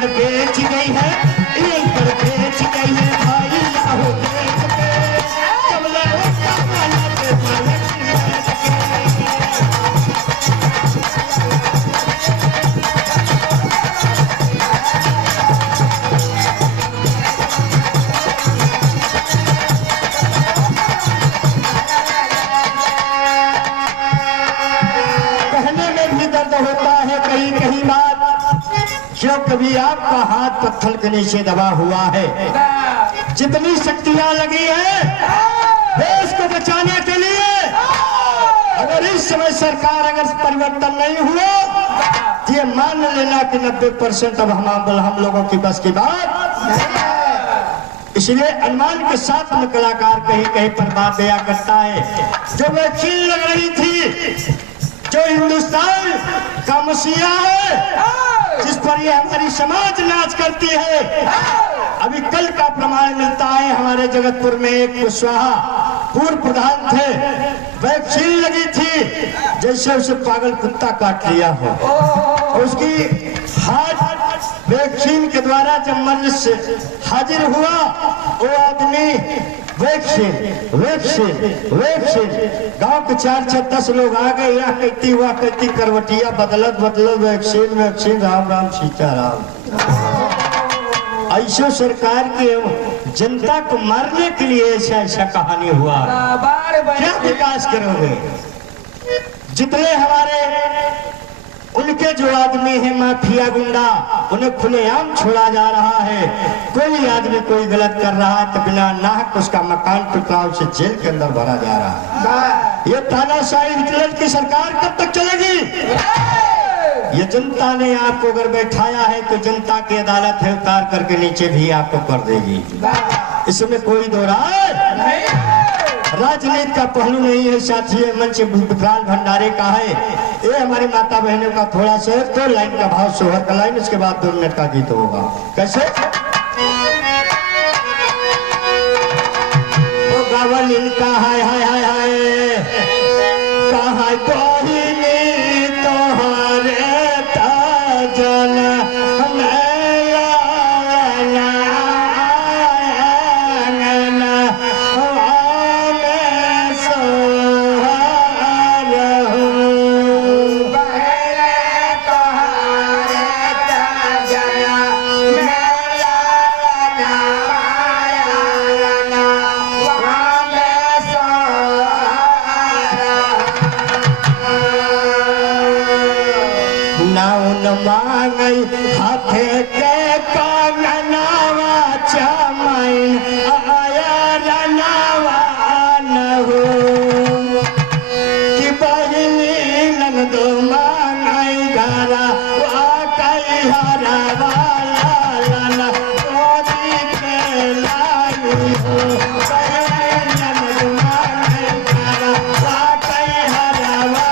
पर बेच गई है, यहीं पर बेच गई है भाई लाहो देख के, कमला कमला के मालक जो कभी आपका हाथ पत्थर के नीचे दबा हुआ है, जितनी शक्तियां लगी है देश को बचाने के लिए, अगर इस समय सरकार अगर परिवर्तन नहीं हुआ तो ये मान लेना कि 90% अब हम लोगों की बस की बात। इसलिए अनुमान के साथ में कलाकार कहीं कहीं पर बात दिया करता है। जो वैक्सीन लग रही थी, जो हिंदुस्तान का मसीहा है, जिस पर ये हमारी समाज नाच करती है, अभी कल का प्रमाण मिलता है। हमारे जगतपुर में एक कुशवाहा पूर्व प्रधान थे, वैक्सीन लगी थी, जैसे उसे पागल कुत्ता काट लिया हो, उसकी हार्ट वैक्सीन के द्वारा जब मर्ज से हाजिर हुआ, वो आदमी वैक्सीन वैक्सीन वैक्सीन, गांव के 4-10 लोग आ गए, या कहती हुआ कहती करवटिया बदलत बदलत वैक्सीन वैक्सीन, राम राम सीताराम। ऐसे सरकार के जनता को मारने के लिए ऐसा कहानी हुआ, क्या विकास करोगे? जितने हमारे उनके जो आदमी है माफिया गुंडा, उन्हें खुलेआम छोड़ा जा रहा है। कोई आदमी कोई गलत कर रहा है तो बिना नाहक उसका मकान टुकड़ाओं से जेल के अंदर भरा जा रहा है। ये तानाशाही हिटलर की सरकार कब तक चलेगी? ये जनता ने आपको अगर बैठाया है तो जनता की अदालत है, उतार करके नीचे भी आपको कर देगी, इसमें कोई दो राय नहीं। राजनीति का पहलू नहीं है साथी, मंच विकराल भंडारे का है। ये हमारी माता बहनों का थोड़ा सा 2 लाइन का भाव, सोहर का लाइन, उसके बाद 2 मिनट का गीत होगा। कैसे वो गावल इनका हाय हाय हाय हाय, कहाँ कोहिनी तोहरे ताजन मांगई हाथे के कंगनवा चमैन आया रनवा नहु, कि बहिनी नंदो मांगई घरा वाकई हरवा लाला गोदी के लाई हो, बहिनी नंदो मांगई घरा वाकई हरवा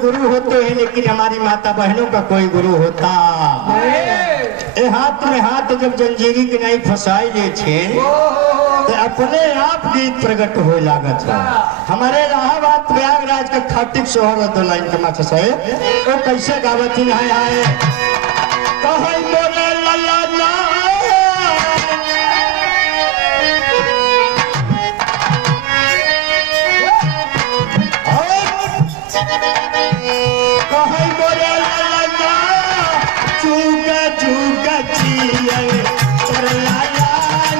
गुरु होते हैं, लेकिन हमारी माता बहनों का कोई गुरु होता ए हाथ में हाथ जब जंजीरी की नहीं फंसाई ले छे तो अपने आप गीत प्रकट हो लागत है। हमारे इलाहाबाद प्रयागराज का खाटिक सोहर 2 लाइन के माथा से वो कैसे गावती है आए कहै मोरे लल्ला ना कहै मोरे लल्ला चुगा चुगा चिए कर लाला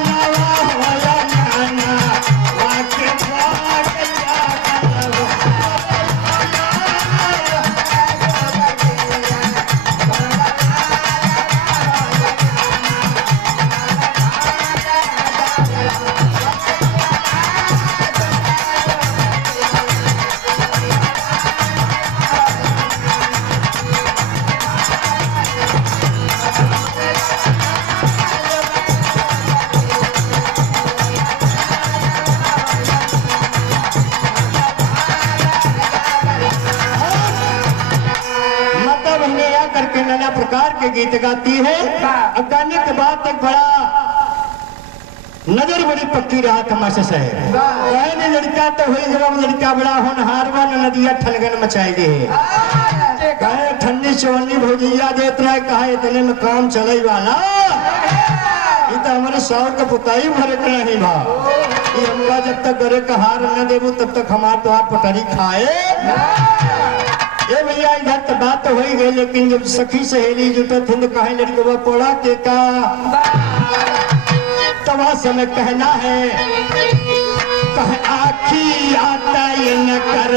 नवा होला नाना वाके भाग जा करवा करके नाना प्रकार के गीत गाती है। और गाने के बाद एक बड़ा नजर बड़ी पक्की रहा तमाशा साहेब। कहे नहीं लड़का तो हुई जब लड़का बड़ा होनहार बा नदिया ठलगन मचाई दे। कहे ठंडी चवन्नी भौजिया देत रहे, कहा इतने में काम चले वाला ये तो हमारे सौर का पुताई भरे के नहीं भा। ये हमका जब तक गरे का हार न देबू तब तक हमार तो हाथ पटरी खाए। ये भैया इधर तो बात तो हो ही गई, लेकिन जब सखी सहेली जुटो थे कहे लड़के पड़ा के का तवा समय कहना है। कहे आखी आता ये न कर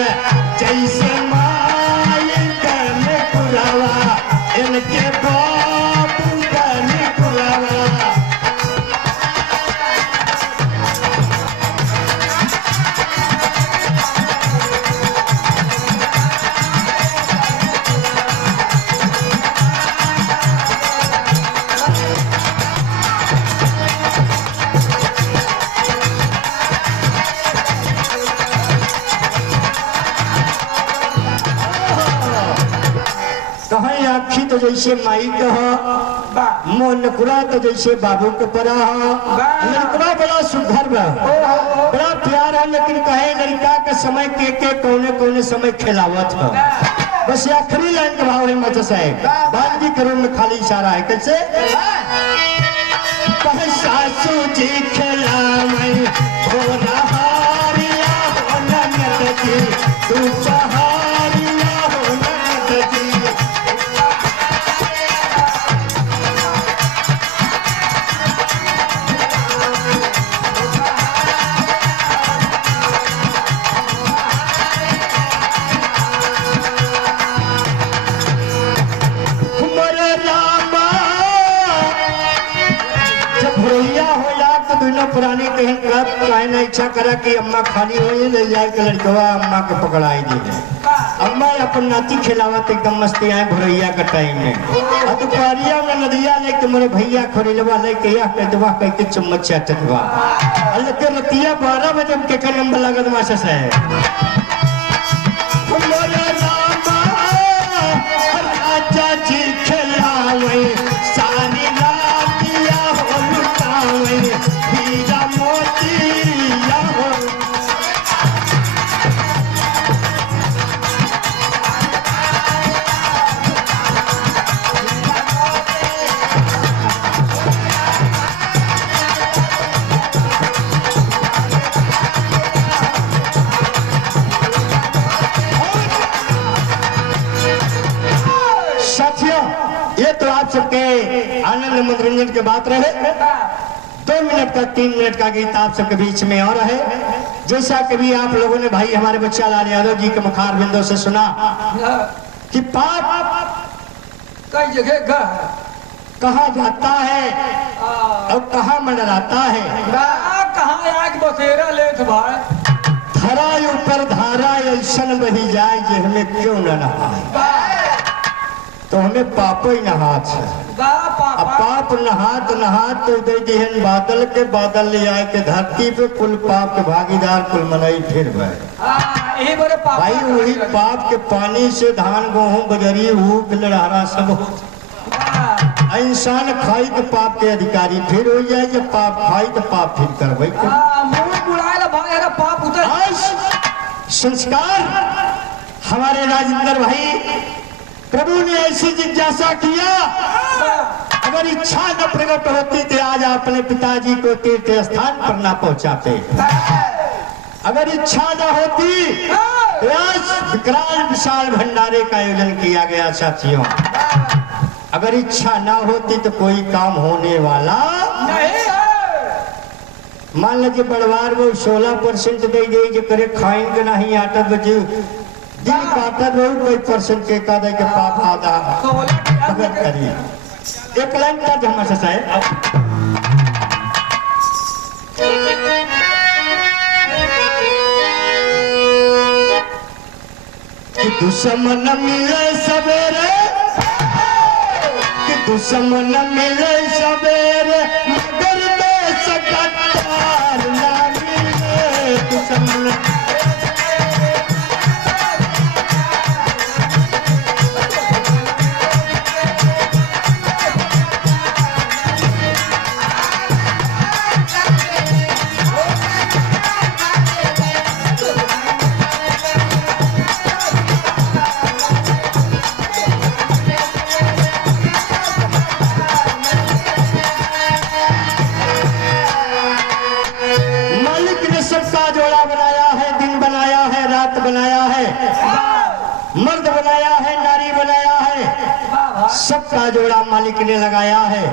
जैसे माई करने पुरावा इनके बाबू करने पुरावा। कहे आखी तो जैसे माई कहा, मोनकुरा तो जैसे बाबू के परा लड़का बड़ा सुघर बड़ा प्यार है। लेकिन कहे लड़का के समय के कौने कौने समय खिलावत है। बस आखिरी लाइन का भाव है मचा साहेब, बालगी करो में खाली इशारा है। कैसे कहे सासू जी खिलावे हो रहारिया हो ननद जी तू पहाड़िया हो ननद जी। पुरानी कहना इच्छा करा कि अम्मा खाली हो ले जाए के लड़कवा अम्मा के पकड़ाई दी है। अम्मा अपन नाती खिलावत एकदम मस्ती आए भोरैया का टाइम में। अब दुपहरिया में नदिया लेके मेरे भैया खोरेलवा लेके या कहतवा कह के चम्मच चाटतवा। अल्लाह के रतिया 12 बजे के कर नंबर लागत माशा साहब। राजा जी खिलावे सारी रातिया हो लुटावे हीरा मोतिया हो। ये तो आप सबके आनंद मनोरंजन के बात रहे। 2 मिनट का 3 मिनट का गीत आप सबके बीच में और है। जैसा कभी आप लोगों ने भाई हमारे बच्चा लाल यादव जी के मुखार बिंदों से सुना कि पाप कई जगह कहा जाता है और कहा मंडराता है। कहाँ आग बसेरा लेत भाई धरा ऊपर धारा ऐसन बही जाए जे हमें क्यों न नहाए। तो हमें पाप ही नहात है। अब पाप नहात नहात तो दे दिहन बादल के बादल ले आए के धरती पे कुल पाप के भागीदार कुल मनई फिर गए। भाई वही पाप के पानी से धान गेहूं बजरी ऊख लड़ारा सब इंसान खाई तो पाप के अधिकारी फिर हो जाए। जब पाप खाई तो पाप फिर करवाई। पाप उतर संस्कार हमारे राजेंद्र भाई प्रभु ने ऐसी जिज्ञासा किया, अगर इच्छा न प्रकट होती तो आज अपने पिताजी को तीर्थ स्थान पर ना पहुंचाते। अगर इच्छा न होती तो आज विकराल विशाल भंडारे का आयोजन किया गया। साथियों अगर इच्छा ना होती तो कोई काम होने वाला नहीं है। मान लीजिए बड़वार वो 16% दे दे जो करे खाएंगे नहीं आटा बजे दिन काटा बहुत कोई परसेंट के का दे के पाप आदा अगर करिए। एक लाइन का जमा से साहब कि दुश्मन मिले सवेरे कि दुश्मन मिले सवेरे मगर देश कट्टार ना मिले दुश्मन। सबका जोड़ा मालिक ने लगाया है।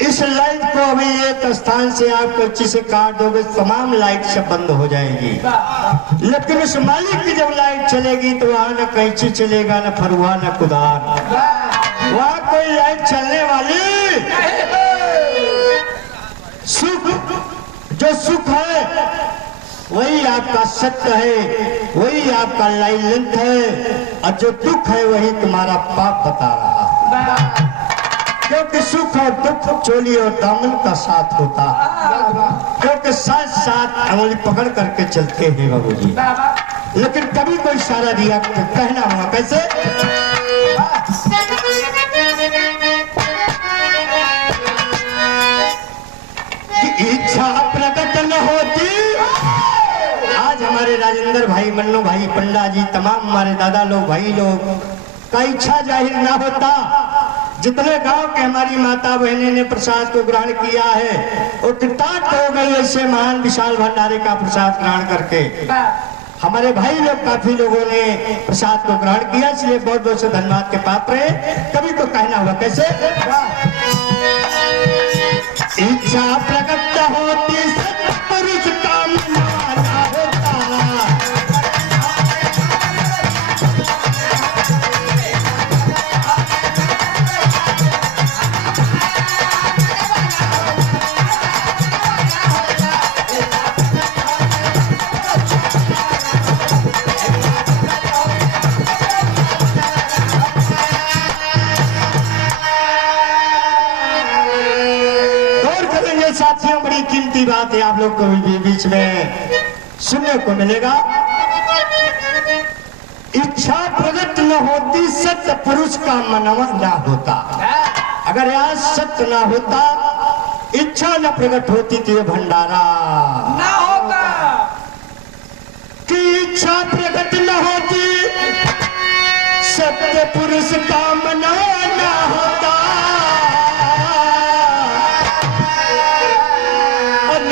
इस लाइट को अभी एक स्थान से आप कच्ची से काट दोगे तमाम लाइट सब बंद हो जाएगी, लेकिन उस मालिक की जब लाइट चलेगी तो वहाँ न कैंची चलेगा, न फरुआ, न कुदार, वहाँ कोई लाइट चलने वाली। सुख, जो सुख है वही आपका सत्य है, वही आपका लाइलेंट है, और जो दुख है वही तुम्हारा पाप बता रहा है। क्योंकि सुख और दुख चोली और दामन का साथ होता, क्योंकि साथ साथ अंगुली पकड़ करके चलते हैं बाबूजी। लेकिन कभी कोई इशारा दिया तो कहना हुआ कैसे? कि इच्छा प्रकट न होती। आज हमारे राजेंद्र भाई, मन्नू भाई, पंडा जी, तमाम हमारे दादा लोग, भाई लोग का इच्छा जाहिर ना होता, जितने गांव के हमारी माता बहनें ने प्रसाद को ग्रहण किया है और किताब हो गई ऐसे महान विशाल भंडारे का प्रसाद ग्रहण करके। हमारे भाई लोग, काफी लोगों ने प्रसाद को ग्रहण किया, इसलिए बहुत बहुत से धन्यवाद के पात्र हैं। कभी तो कहना हुआ कैसे? इच्छा प्रकट होती सत्पुरुष का मनवाना होता। साथियों, बड़ी कीमती बात है, आप लोग को भी बीच में सुनने को मिलेगा। इच्छा प्रकट न होती सत्य पुरुष का मनवा ना होता। अगर आज सत्य ना होता, इच्छा न प्रकट होती तो ये भंडारा ना होता। कि इच्छा प्रकट न होती सत्य पुरुष का मनवा ना होता।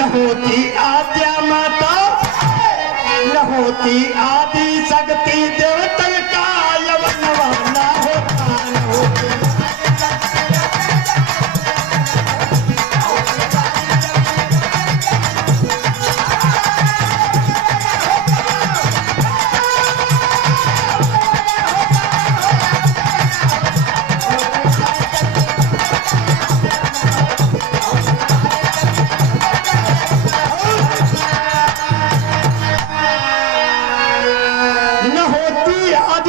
होती आद्या माता, न होती आदि शक्ति देवतल का यवनवा ना होता, न होती।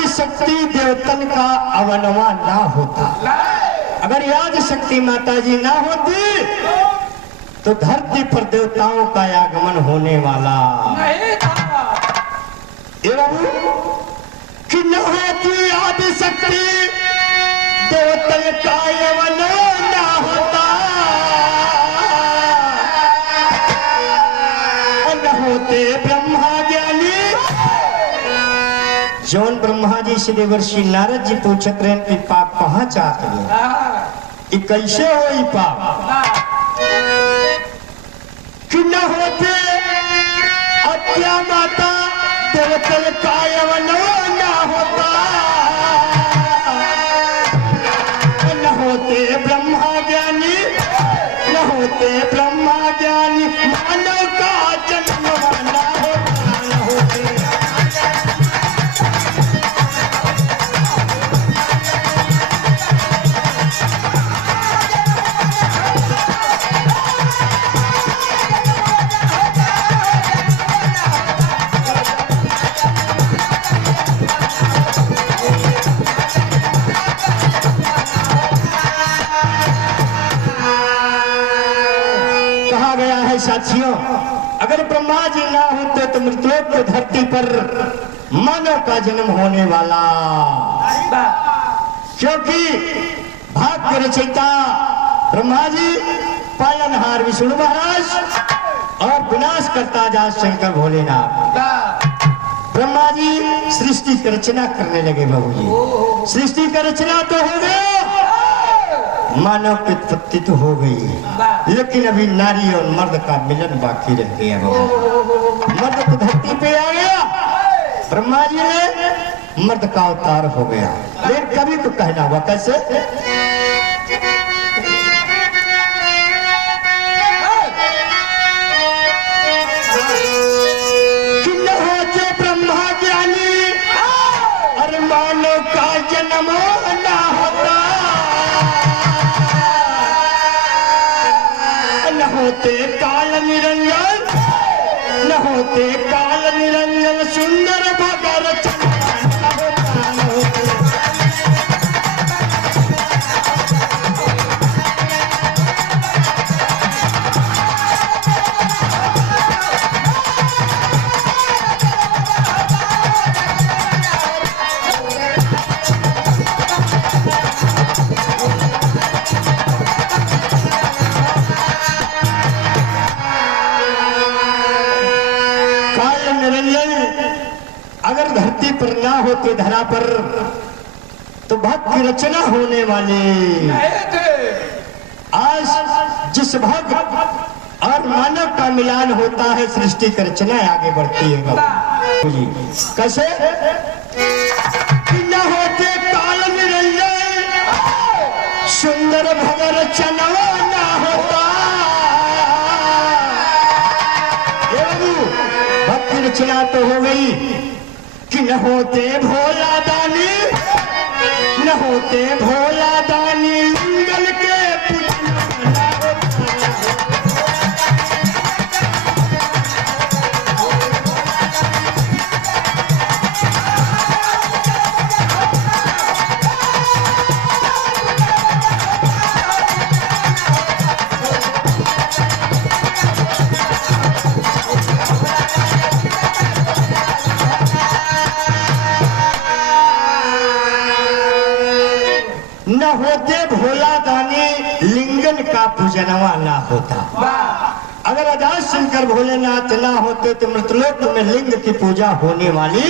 शक्ति देवतन का अवनवा ना होता। अगर याद शक्ति माता जी ना होती तो धरती पर देवताओं का आगमन होने वाला नहीं था। कि न होती आदि शक्ति देवतन का अवनवा ना होता, न होते ब्रह्मा ज्ञानी। जौन ब्रह्मा जी से देवर्षि नारद जी पूछत रहे कि पाप कहाँ चाहते हो, कैसे हो पाप? कि न होते अत्या माता देवतल का यवनवा ना होता, न होते ब्रह्मा ज्ञानी, न होते ब्रह्मा ज्ञानी, मानव का जन्म ना होता, न होते। साथियों, अगर ब्रह्मा जी ना होते तो मृतलोक की धरती पर मानव का जन्म होने वाला। क्योंकि भाग्य रचयिता ब्रह्मा जी, पालनहार विष्णु महाराज और विनाश करता जात शंकर भोलेनाथ। ब्रह्मा जी सृष्टि की रचना करने लगे। बाबू जी, सृष्टि का रचना तो हो गया, मानव की उत्पत्ति तो हो गई, लेकिन अभी नारी और मर्द का मिलन बाकी रह गया। मर्द तो धरती पे आ गया, ब्रह्मा जी ने मर्द का अवतार हो गया। लेकिन कभी तो कहना हुआ कैसे कि न होते ब्रह्मा ज्ञानी अरे मानव का जन्म ना होता, न होते काल निरंजन, न होते काल निरंजन सुंदर भगर अगर धरती पर ना होते धरा पर तो भक्त की रचना होने वाले आज जिस भक्त और मानव का मिलान होता है सृष्टि की रचना आगे बढ़ती है। कैसे कि न होते काल निरंजन सुंदर भगर चनवा ना होता, भक्त की रचना तो हो गई कि न होते भोला दानी, न होते भोला दानी लिंगन के न होते भोला दानी लिंगन का पूजनवा ना होता। अगर आजाद शंकर भोलेनाथ ना होते तो मृतलोक में लिंग की पूजा होने वाली,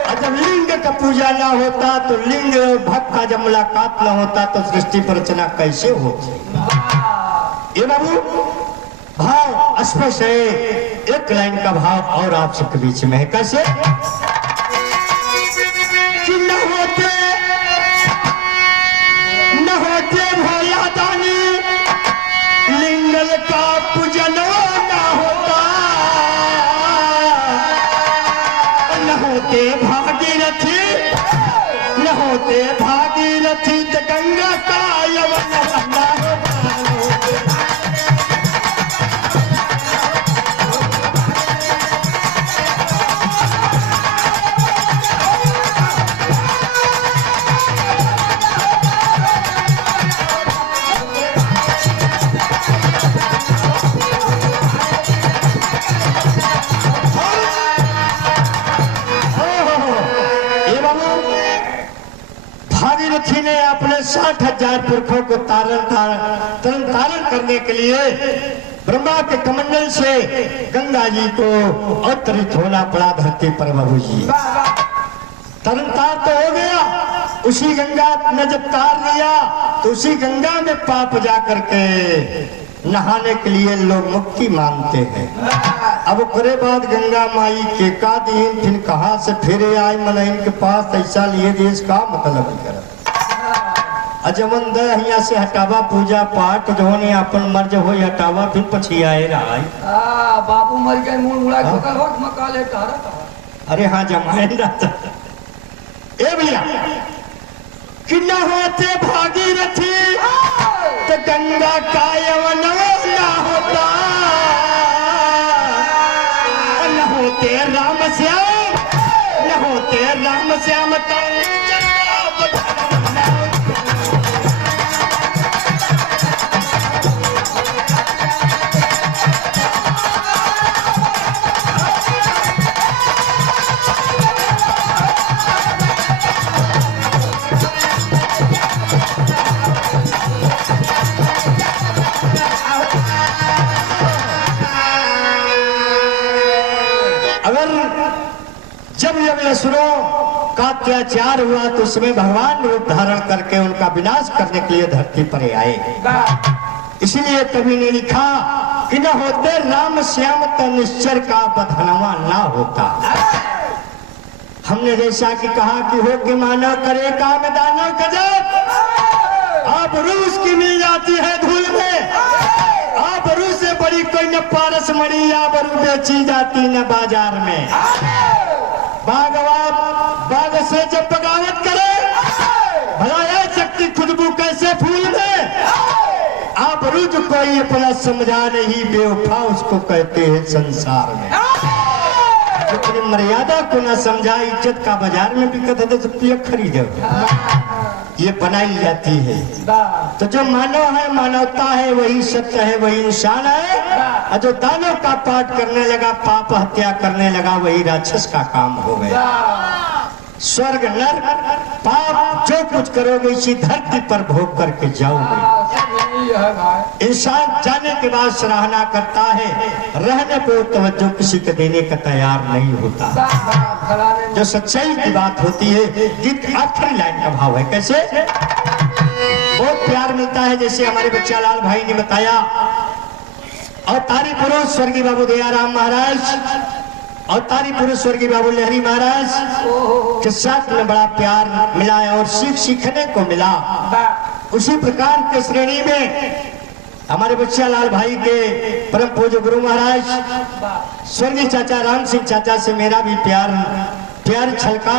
और जब लिंग का पूजा ना होता तो लिंग भक्त का जब मुलाकात ना होता तो सृष्टि पर रचना कैसे होती। ये बाबू भाव स्पष्ट है, एक लाइन का भाव और आप सबके बीच में है कैसे कि न होते भोला दानी लिंगन का पूजन ना होता, न होते भागीरथी, न होते भागीरथी तो गंगा का यवन ना होता। भागीरथी ने अपने 60,000 पुरखों को तारण करने के लिए ब्रह्मा के कमंडल से गंगा जी को अवतरित होना पड़ा धरती पर। बाबू जी तरन तार तो हो गया, उसी गंगा ने जब तार लिया तो उसी गंगा में पाप जा करके नहाने के लिए लोग मुक्ति मांगते हैं। अब करे बाद गंगा माई के का दिन फिर कहाँ से फिर आए मन इनके पास ऐसा लिए देश का मतलब कर अजमन यहाँ से हटावा पूजा पाठ जो ने अपन मर्ज हो हटावा फिर पछी आए रहा बाबू मर गए मुड़ मुड़ा ठोकर वक्त मकाले तारा। अरे हाँ जमाए ए भैया कि न होते भागीरथी तो गंगा का यवन ना होता, न होते राम श्याम, न होते राम श्याम असुरों का अत्याचार हुआ तो उसमें भगवान रूप धारण करके उनका विनाश करने के लिए धरती पर आए। इसलिए कवि ने लिखा कि न होते राम श्याम तो निश्चर का बधनवा ना होता। हमने जैसा कि कहा कि हो कि मानव करे काम दानव गजब, आप रूस की मिल जाती है धूल में, आप रूस से बड़ी कोई न पारस मरी, आप बेची जाती न बाजार में। बाग से जब बगावत करे भला यह शक्ति खुशबू कैसे फूल में, आप रुझ कोई अपना समझा नहीं, बेवफा उसको कहते हैं संसार में। अपनी मर्यादा को न समझा, इज्जत का बाजार में बिकत है तो पिया खरीदो, ये बनाई जाती है। तो जो मानव है, मानवता है, वही सत्य है, वही इंसान है। और जो दानव का पाठ करने लगा, पाप हत्या करने लगा, वही राक्षस का काम हो गया। स्वर्ग नर पाप जो कुछ करोगे इसी धरती पर भोग करके जाओगे। इंसान जाने के बाद सराहना करता है, रहने को तवज्जो किसी को देने का तैयार नहीं होता। जो सच्चाई की बात होती है, गीत आखिरी लाइन का भाव है कैसे, बहुत प्यार मिलता है। जैसे हमारे बच्चा लाल भाई ने बताया, अवतारी पुरुष स्वर्गीय बाबू दयाराम महाराज, अवतारी पुरुष स्वर्गीय बाबू लहरी महाराज के साथ में बड़ा प्यार मिला है और सीखने को मिला। उसी प्रकार के श्रेणी में हमारे बच्चा लाल भाई के परम पूज्य गुरु महाराज स्वर्गीय चाचा राम सिंह चाचा से मेरा भी प्यार छलका।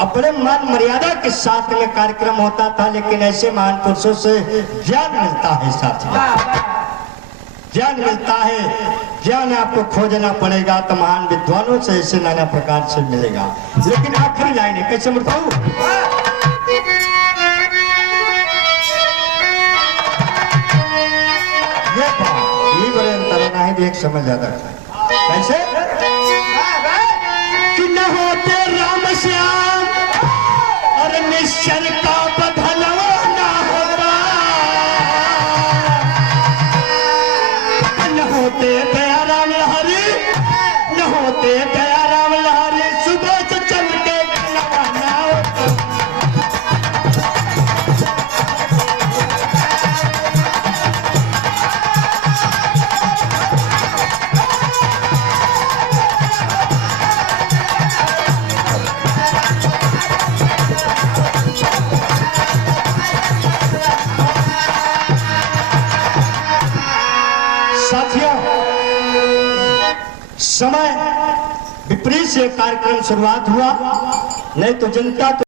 अपने मान मर्यादा के साथ में कार्यक्रम होता था, लेकिन ऐसे महान पुरुषों से ज्ञान मिलता है, साथियों ज्ञान मिलता है। ज्ञान आपको खोजना पड़ेगा तो महान विद्वानों से ऐसे नाना प्रकार से मिलेगा। लेकिन आखिरी लाइन है कैसे बताऊं, ये बड़े अंतर है, देख समझ जाता कैसे कि न होते राम श्याम और निश्चर का बदलवा ना होता, न होते दयाराम लहरी, न होते दयाराम लहरी, सुबह से चल के ना होता। साथियों, समय विपरीत से कार्यक्रम शुरुआत हुआ, नहीं तो जनता तो